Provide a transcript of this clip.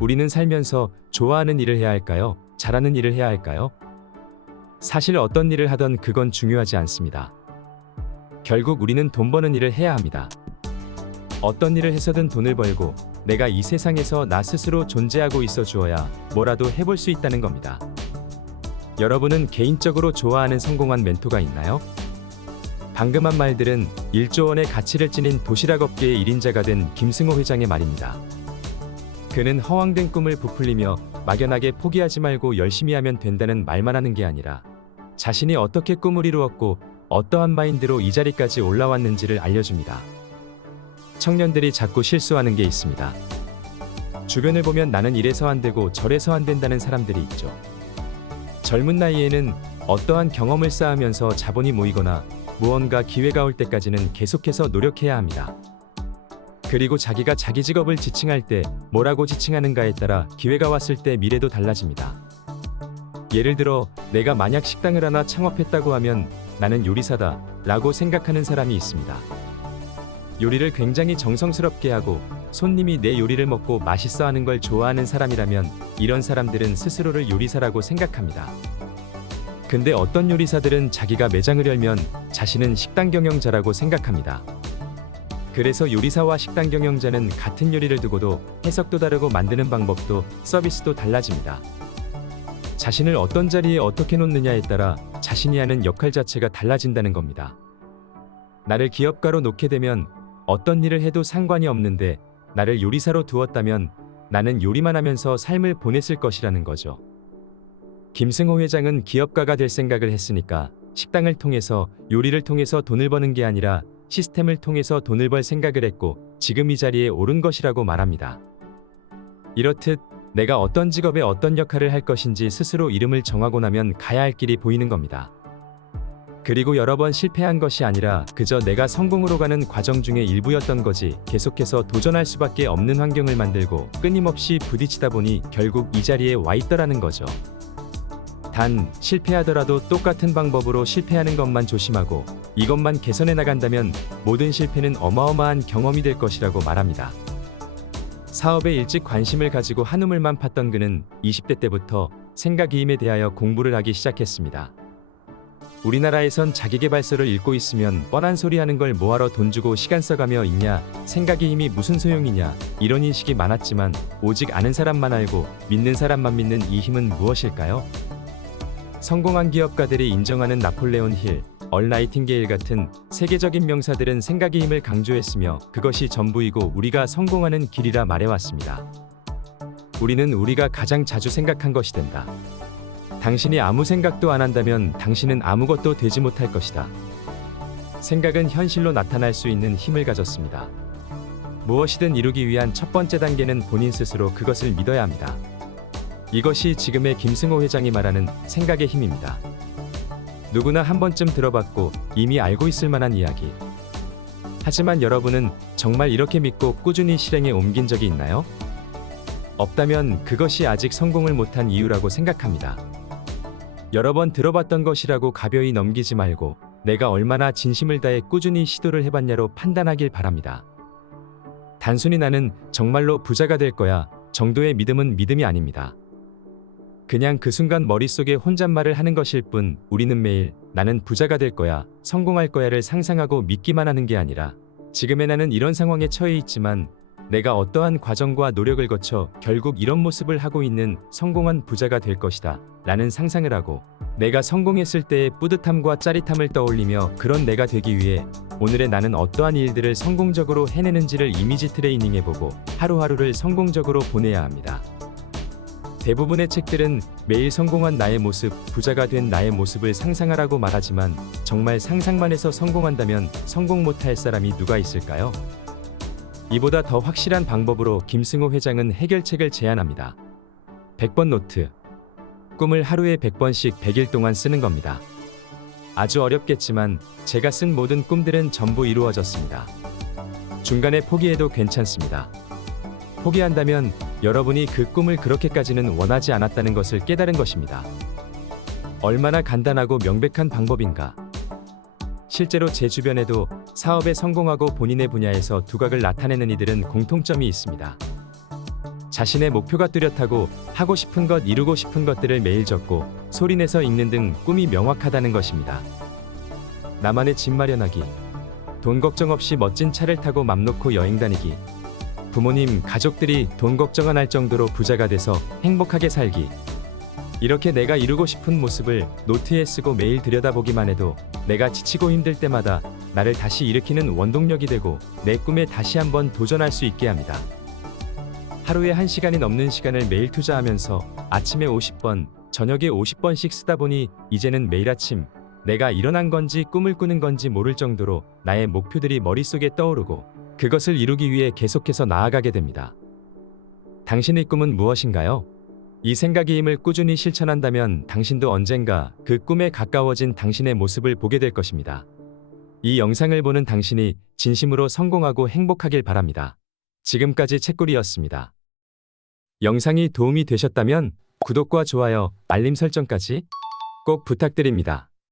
우리는 살면서 좋아하는 일을 해야 할까요? 잘하는 일을 해야 할까요? 사실 어떤 일을 하던 그건 중요하지 않습니다. 결국 우리는 돈 버는 일을 해야 합니다. 어떤 일을 해서든 돈을 벌고 내가 이 세상에서 나 스스로 존재하고 있어 주어야 뭐라도 해볼 수 있다는 겁니다. 여러분은 개인적으로 좋아하는 성공한 멘토가 있나요? 방금 한 말들은 1조 원의 가치를 지닌 도시락 업계의 1인자가 된 김승호 회장의 말입니다. 그는 허황된 꿈을 부풀리며 막연하게 포기하지 말고 열심히 하면 된다는 말만 하는 게 아니라 자신이 어떻게 꿈을 이루었고 어떠한 마인드로 이 자리까지 올라왔는지를 알려줍니다. 청년들이 자꾸 실수하는 게 있습니다. 주변을 보면 나는 이래서 안 되고 저래서 안 된다는 사람들이 있죠. 젊은 나이에는 어떠한 경험을 쌓으면서 자본이 모이거나 무언가 기회가 올 때까지는 계속해서 노력해야 합니다. 그리고 자기가 자기 직업을 지칭할 때 뭐라고 지칭하는가에 따라 기회가 왔을 때 미래도 달라집니다. 예를 들어 내가 만약 식당을 하나 창업했다고 하면 나는 요리사다 라고 생각하는 사람이 있습니다. 요리를 굉장히 정성스럽게 하고 손님이 내 요리를 먹고 맛있어 하는 걸 좋아하는 사람이라면 이런 사람들은 스스로를 요리사라고 생각합니다. 근데 어떤 요리사들은 자기가 매장을 열면 자신은 식당 경영자라고 생각합니다. 그래서 요리사와 식당 경영자는 같은 요리를 두고도 해석도 다르고 만드는 방법도 서비스도 달라집니다. 자신을 어떤 자리에 어떻게 놓느냐에 따라 자신이 하는 역할 자체가 달라진다는 겁니다. 나를 기업가로 놓게 되면 어떤 일을 해도 상관이 없는데 나를 요리사로 두었다면 나는 요리만 하면서 삶을 보냈을 것이라는 거죠. 김승호 회장은 기업가가 될 생각을 했으니까 식당을 통해서 요리를 통해서 돈을 버는 게 아니라 시스템을 통해서 돈을 벌 생각을 했고 지금 이 자리에 오른 것이라고 말합니다. 이렇듯 내가 어떤 직업에 어떤 역할을 할 것인지 스스로 이름을 정하고 나면 가야 할 길이 보이는 겁니다. 그리고 여러 번 실패한 것이 아니라 그저 내가 성공으로 가는 과정 중의 일부였던 거지 계속해서 도전할 수밖에 없는 환경을 만들고 끊임없이 부딪히다 보니 결국 이 자리에 와 있더라는 거죠. 단 실패하더라도 똑같은 방법으로 실패하는 것만 조심하고 이것만 개선해 나간다면 모든 실패는 어마어마한 경험이 될 것이라고 말합니다. 사업에 일찍 관심을 가지고 한우물만 팠던 그는 20대 때부터 생각이임에 대하여 공부를 하기 시작했습니다. 우리나라에선 자기계발서를 읽고 있으면 뻔한 소리 하는 걸 뭐하러 돈 주고 시간 써가며 읽냐, 생각의 힘이 무슨 소용이냐 이런 인식이 많았지만 오직 아는 사람만 알고 믿는 사람만 믿는 이 힘은 무엇일까요? 성공한 기업가들이 인정하는 나폴레온 힐, 얼 나이팅게일 같은 세계적인 명사들은 생각의 힘을 강조했으며 그것이 전부이고 우리가 성공하는 길이라 말해왔습니다. 우리는 우리가 가장 자주 생각한 것이 된다. 당신이 아무 생각도 안 한다면 당신은 아무것도 되지 못할 것이다. 생각은 현실로 나타날 수 있는 힘을 가졌습니다. 무엇이든 이루기 위한 첫 번째 단계는 본인 스스로 그것을 믿어야 합니다. 이것이 지금의 김승호 회장이 말하는 생각의 힘입니다. 누구나 한 번쯤 들어봤고 이미 알고 있을 만한 이야기. 하지만 여러분은 정말 이렇게 믿고 꾸준히 실행에 옮긴 적이 있나요? 없다면 그것이 아직 성공을 못한 이유라고 생각합니다. 여러 번 들어봤던 것이라고 가벼이 넘기지 말고 내가 얼마나 진심을 다해 꾸준히 시도를 해봤냐로 판단하길 바랍니다. 단순히 나는 정말로 부자가 될 거야 정도의 믿음은 믿음이 아닙니다. 그냥 그 순간 머릿속에 혼잣말을 하는 것일 뿐 우리는 매일 나는 부자가 될 거야, 성공할 거야를 상상하고 믿기만 하는 게 아니라 지금의 나는 이런 상황에 처해 있지만 내가 어떠한 과정과 노력을 거쳐 결국 이런 모습을 하고 있는 성공한 부자가 될 것이다 라는 상상을 하고 내가 성공했을 때의 뿌듯함과 짜릿함을 떠올리며 그런 내가 되기 위해 오늘의 나는 어떠한 일들을 성공적으로 해내는지를 이미지 트레이닝해보고 하루하루를 성공적으로 보내야 합니다. 대부분의 책들은 매일 성공한 나의 모습, 부자가 된 나의 모습을 상상하라고 말하지만 정말 상상만 해서 성공한다면 성공 못할 사람이 누가 있을까요? 이보다 더 확실한 방법으로 김승호 회장은 해결책을 제안합니다. 100번 노트. 꿈을 하루에 100번씩 100일 동안 쓰는 겁니다. 아주 어렵겠지만 제가 쓴 모든 꿈들은 전부 이루어졌습니다. 중간에 포기해도 괜찮습니다. 포기한다면 여러분이 그 꿈을 그렇게까지는 원하지 않았다는 것을 깨달은 것입니다. 얼마나 간단하고 명백한 방법인가. 실제로 제 주변에도 사업에 성공하고 본인의 분야에서 두각을 나타내는 이들은 공통점이 있습니다. 자신의 목표가 뚜렷하고 하고 싶은 것, 이루고 싶은 것들을 매일 적고 소리내서 읽는 등 꿈이 명확하다는 것입니다. 나만의 집 마련하기, 돈 걱정 없이 멋진 차를 타고 맘 놓고 여행 다니기, 부모님, 가족들이 돈 걱정 안 할 정도로 부자가 돼서 행복하게 살기. 이렇게 내가 이루고 싶은 모습을 노트에 쓰고 매일 들여다보기만 해도 내가 지치고 힘들 때마다 나를 다시 일으키는 원동력이 되고 내 꿈에 다시 한번 도전할 수 있게 합니다. 하루에 1시간이 넘는 시간을 매일 투자하면서 아침에 50번, 저녁에 50번씩 쓰다 보니 이제는 매일 아침 내가 일어난 건지 꿈을 꾸는 건지 모를 정도로 나의 목표들이 머릿속에 떠오르고 그것을 이루기 위해 계속해서 나아가게 됩니다. 당신의 꿈은 무엇인가요? 이 생각의 힘을 꾸준히 실천한다면 당신도 언젠가 그 꿈에 가까워진 당신의 모습을 보게 될 것입니다. 이 영상을 보는 당신이 진심으로 성공하고 행복하길 바랍니다. 지금까지 책꿀이었습니다. 영상이 도움이 되셨다면 구독과 좋아요, 알림 설정까지 꼭 부탁드립니다.